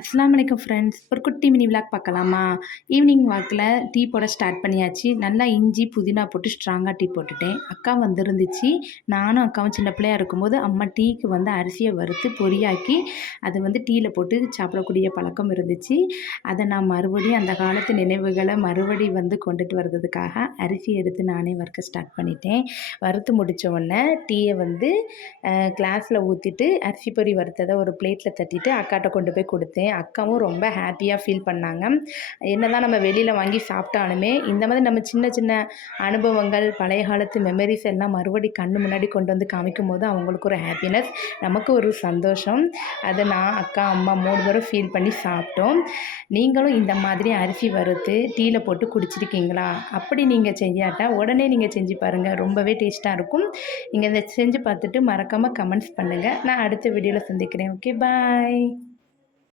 அஸ்ஸலாமு அலைக்கும் ஃப்ரெண்ட்ஸ். ஒரு குட்டி மினி விளாக் பார்க்கலாமா? ஈவினிங் வாக்கில டீ போட ஸ்டார்ட் பண்ணியாச்சு. நல்லா இஞ்சி, புதினா போட்டு ஸ்ட்ராங்கா டீ போட்டுட்டேன். அக்கா வந்துருந்துச்சு. நானும் அக்காவும் சின்ன பிள்ளையா இருக்கும்போது, அம்மா டீக்கு வந்து அரிசிய வறுத்து பொடியாக்கி, அது வந்து டீல போட்டு சாப்பிடக்கூடிய பழக்கம் இருந்துச்சு. அத நான் மறுபடியும் அந்த காலத்து நினைவுகள மறுபடி வந்து கொண்டுட்டு வர்றதுக்காக அரிசி எடுத்து நானே வறுக்க ஸ்டார்ட் பண்ணிட்டேன். வறுத்து முடிச்ச உடனே டீய வந்து கிளாஸில ஊத்திட்டு, அரிசி பொரி வறுத்தத ஒரு பிளேட்ல தட்டிட்டு அக்காட்ட கொண்டு போய் குடுத்தேன். அக்காவும் ரொம்ப ஹாப்பியா ஃபீல் பண்ணாங்க. என்னதான் நம்ம வெளியில வாங்கி சாப்பிட்டாலுமே, இந்த மாதிரி நம்ம சின்ன சின்ன அனுபவங்கள், பழைய காலத்து மெமரீஸ் எல்லாம் மறுபடி கண்ணு முன்னாடி கொண்டு வந்து காமிக்கும்போது அவங்களுக்கு ஒரு ஹாப்பினஸ், நமக்கு ஒரு சந்தோஷம். அத நான், அக்கா, அம்மா 3 பேரும் ஃபீல் பண்ணி சாப்பிட்டோம். நீங்களும் இந்த மாதிரி அரிசி வறுத்து டீல போட்டு குடிச்சிருக்கீங்களா? அப்படி நீங்க செய்யாட்டா, உடனே நீங்க செஞ்சு பாருங்க. ரொம்பவே டேஸ்ட்டா இருக்கும். நீங்க இத செஞ்சு பார்த்துட்டு மறக்காம கமெண்ட்ஸ் பண்ணுங்க. நான் அடுத்த வீடியோல சந்திக்கிறேன். ஓகே, பாய்.